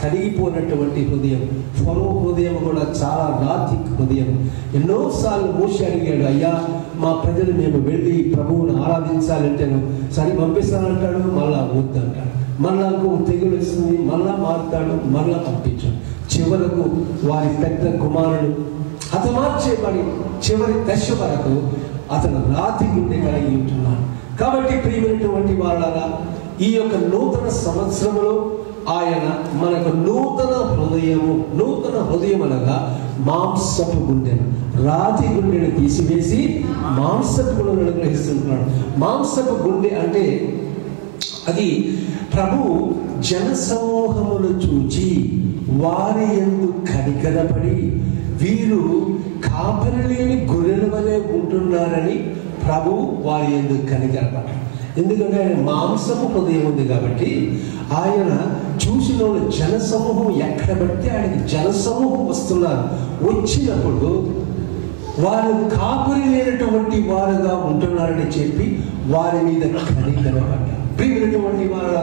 కరిగిపోయినటువంటి హృదయం. ఫరో హృదయం కూడా చాలా రాతి హృదయం. ఎన్నోసార్లు మోషే అడిగాడు, అయ్యా మా ప్రజలు మేము వెళ్ళి ప్రభువును ఆరాధించాలంటేను సరి పంపిస్తానంటాడు, మళ్ళా వద్దంటాడు, మళ్ళా ఇంకో తెగులు వస్తుంది, మళ్ళా మారుతాడు, మళ్ళా పంపించాడు. చివరకు వారి పెద్ద కుమారుడు హతమార్చేబడి చివరి దశ వరకు అతను రాతి గుండె కలిగి ఉంటున్నాడు. కాబట్టి ప్రియమైనటువంటి వాళ్ళగా ఈ యొక్క నూతన సంవత్సరంలో ఆయన మనకు నూతన హృదయం అనగా మాంసపు గుండెను, రాతి గుండెను తీసివేసి మాంసపు గుండెను అనుగ్రహిస్తున్నాడు. మాంసపు గుండె అంటే అది ప్రభువు జనసమూహమును చూచి వారి యందు కనికరపడి వీరు కాపరి లేని గొర్రెల వలె ఉంటున్నారని ప్రభువు వారి యందు కనికరపడ్డాడు. ఎందుకంటే ఆయన మాంసపు హృదయం ఉంది కాబట్టి ఆయన చూసిన జనసమూహం ఎక్కడ బట్టి ఆయనకి జనసమూహం వస్తున్నారు. వచ్చినప్పుడు వారు కాపురి లేనటువంటి వారుగా ఉంటున్నారని చెప్పి వారి మీద కనికరపడ్డారు. ప్రియమైనటువంటి వారు,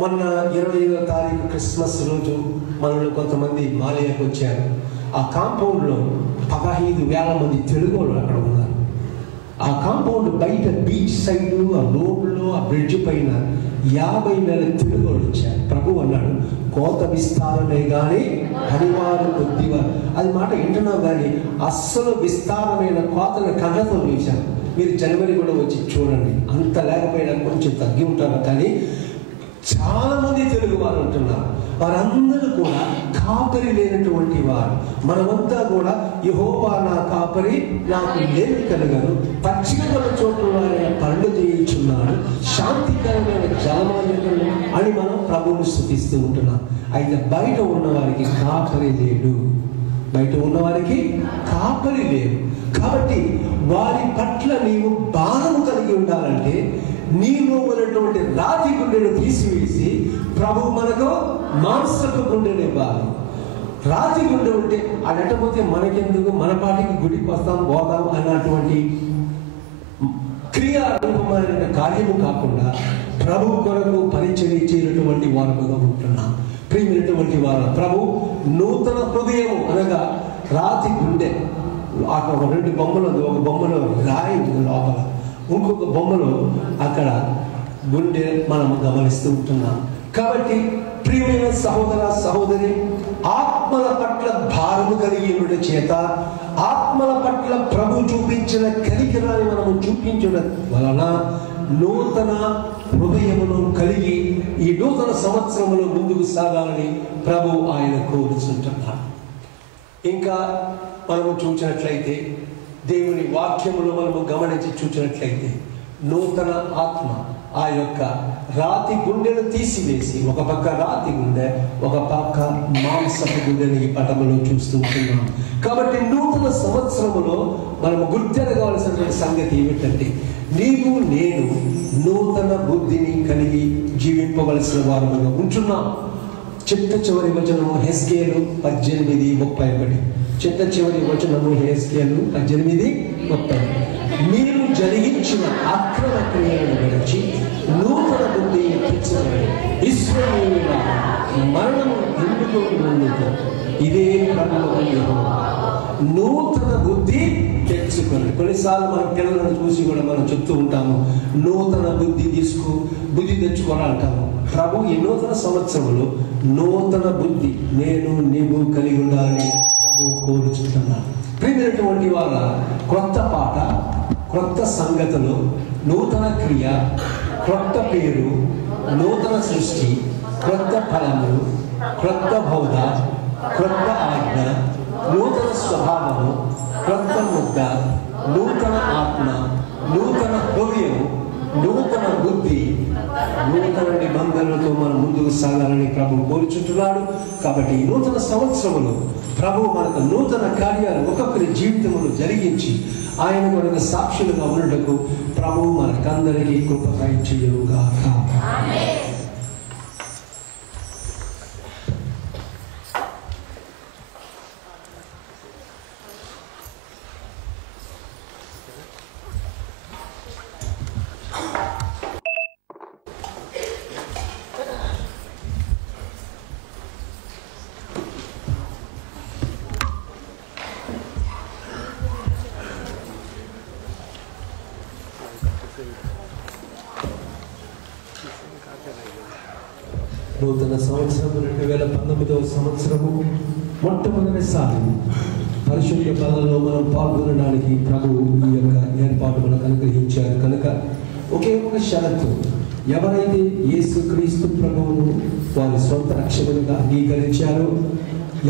మొన్న 25వ తారీఖు క్రిస్మస్ రోజు మనలో కొంతమంది మాలయాకు వచ్చారు. ఆ కాంపౌండ్లో 15,000 మంది తెలుగు వాళ్ళు అక్కడ ఉన్నారు. ఆ కాంపౌండ్ బయట బీచ్ సైడ్, ఆ రోడ్లో, ఆ బ్రిడ్జ్ పైన 50,000 తెలుగు వాళ్ళు వచ్చారు. ప్రభు అన్నాడు, కోత విస్తారమే కానీ పనివారు కొద్దివారు. అది మాట వింటున్నాం కానీ అస్సలు విస్తారమైన కోతను కళ్ళతో చూశాను. మీరు జనవరి కూడా వచ్చి చూడండి, అంత లేకపోయినా కొంచెం తగ్గి ఉంటారు, కానీ చాలా మంది తెలుగు వారు ఉంటున్నారు. వారందరూ కూడా కాపరి లేనటువంటి వారు. మనమంతా కూడా యెహోవా నా కాపరి, నాకు లేమి కలగదు, పచ్చిక చోట్ల ఆయన పనులు చేయించున్నాడు, శాంతికరమైన జలమార్గము అని మనం ప్రభువుని స్తుతిస్తూ ఉంటున్నాం. అయితే బయట ఉన్నవారికి కాపరి లేడు, బయట ఉన్నవారికి కాపరి లేడు. కాబట్టి వారి పట్ల నీవు భారం కలిగి ఉండాలంటే నీలో ఉన్నటువంటి రాతి గుండెను తీసివేసి ప్రభు మనకు మాంసపు గుండెని ఇవ్వాలి. రాతి గుండె ఉంటే అడటపోతే మనకెందుకు, మన పాటికి గుడికి వస్తాం పోతాం అన్నటువంటి క్రియారూపమైన కార్యము కాకుండా ప్రభు కొరకు పరిచర్య చేయనటువంటి వారుగా ఉంటున్నాం. ప్రియమైనటువంటి వారు, ప్రభు నూతన హృదయం అనగా రాతి గుండె. అక్కడ 2 బొమ్మలు ఉంది, ఒక బొమ్మలో రాయి ఉంది లోపల, ఇంకొక బొమ్మలో అక్కడ గుండె మనం గమనిస్తూ ఉంటున్నాం. కాబట్టి ప్రియమైన సహోదర సహోదరి, ఆత్మల పట్ల భారము కలిగి ఉండడం చేత ఆత్మల పట్ల ప్రభు చూపించిన కనికరాన్ని మనము చూపించడం వలన నూతన హృదయమును కలిగి ఈ నూతన సంవత్సరంలో ముందుకు సాగాలని ప్రభు ఆయన కోరుచుంటున్నాడు. ఇంకా మనము చూసినట్లయితే దేవుని వాక్యములో మనము గమనించి చూసినట్లయితే నూతన ఆత్మ ఆ యొక్క రాతి గుండెను తీసివేసి, ఒక పక్క రాతి గుండె, ఒక పక్క మాంసపు గుండెని ఈ పటములో చూస్తూ ఉంటున్నాం. కాబట్టి నూతన సంవత్సరములో మనము గుర్తెరగవలసినటువంటి సంగతి ఏమిటంటే నీవు నేను నూతన బుద్ధిని కలిగి జీవింపవలసిన వారుగా ఉంటున్నాం. చిట్ట చివరి వచనము హెస్కేలు 18:31. చిట్ట చివరి వచనము హెస్కేలు 18:31. మీరు జరిగించిన అక్రమ క్రియలను విడిచి నూతన బుద్ధి తెచ్చుకొని ఇశ్రాయేలీయుల మరణము ఎందుకు ఉన్నది? ఇదే ప్రభువు యెహోవా. నూతన బుద్ధి తెచ్చుకోండి. కొన్నిసార్లు మన పిల్లలను చూసి కూడా మనం చెప్తూ ఉంటాము, నూతన బుద్ధి బుద్ధి తెచ్చుకోవాలంటాము. ప్రభు ఈ నూతన సంవత్సరంలో నూతన బుద్ధి నీవు కలిగి ఉండాలని ప్రభు కోరుచున్నాను. ప్రియమైనటువంటి వాళ్ళ క్రొత్త పాట, క్రొత్త సంగతులు, నూతన క్రియ, క్రొత్త పేరు, నూతన సృష్టి, క్రొత్త ఫలములు, క్రొత్త బోధ, క్రొత్త ఆజ్ఞ, నూతన స్వభావము, క్రొత్త ముద్ద, నూతన ఆత్మ, నూతన హృదయం, నూతన బుద్ధి, నూతన నిబంధనలతో మనం ముందుకు సాగాలని ప్రభు కోరుచుంటున్నాడు. కాబట్టి ఈ నూతన సంవత్సరములో ప్రభు మనకు నూతన కార్యాలు ఒక్కొక్కరి జీవితంలో జరిగించి ఆయన మనకు సాక్షులుగా ఉన్నట్టుకు ప్రభు మనకందరికీ కృప దయచేయుగాక. నూతన సంవత్సరం 2019వ సంవత్సరము మొట్టమొదటిసారి పరిశుద్ధ బలలో మనం పాల్గొనడానికి ప్రభువు ఈ యొక్క ఏర్పాటు మనకు అనుగ్రహించారు కనుక ఒకే ఒక షరతు, ఎవరైతే యేసుక్రీస్తు ప్రభువును వారి సొంత రక్షకులుగా అంగీకరించారో,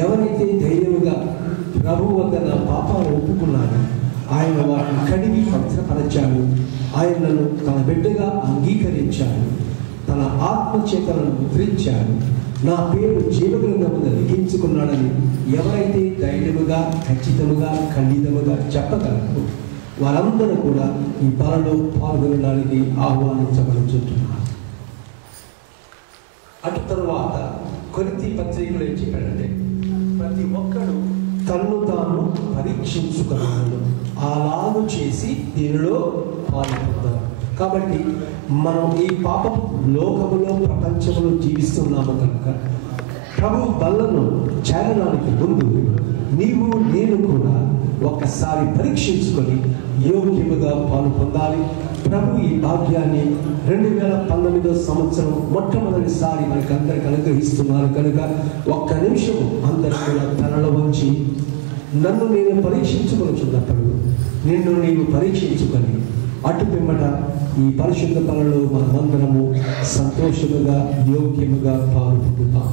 ఎవరైతే ధైర్యముగా ప్రభువు వద్ద నా పాపాలు ఒప్పుకున్నారో, ఆయన వాటిని కడిగి పవిత్రపరచాడు, ఆయనను తన బిడ్డగా అంగీకరించాడు, తన ఆత్మచేతలను ముద్రించాడు, నా పేరు జీవగ్రంథమున లిఖించుకున్నాడని ఎవరైతే ధైర్యముగా, ఖచ్చితముగా, ఖండితముగా చెప్పగలరు, వారందరూ కూడా ఈ బలలో పాల్గొనడానికి ఆహ్వానించబడుచుంటున్నారు. అటు తరువాత కొరింథీ పత్రికలో ఏం చెప్పాడంటే, ప్రతి ఒక్కడు తన్ను తాను పరీక్షించుకున్నాడు, అలాగు చేసి దీనిలో పాల్గొంటారు. కాబట్టి మనం ఈ పాప లోకములో, ప్రపంచంలో జీవిస్తున్నాము కనుక ప్రభు బలను చేరడానికి ముందు నీవు నేను కూడా ఒక్కసారి పరీక్షించుకొని యోగ్యముగా పాలు పొందాలి. ప్రభు ఈ భాగ్యాన్ని 2019వ సంవత్సరం మొట్టమొదటిసారి మనకు అందరికి అనుగ్రహిస్తున్నారు కనుక ఒక్క నిమిషం అందరూ కూడా తనలో ఉంచి నన్ను నేను పరీక్షించుకొనుచున్నప్పుడు నిన్ను నీవు పరీక్షించుకొని అటు పిమ్మట ఈ పరిశుద్ధ పనులు మనమందరము సంతోషముగా, యోగ్యముగా పాల్గొంటున్నాం.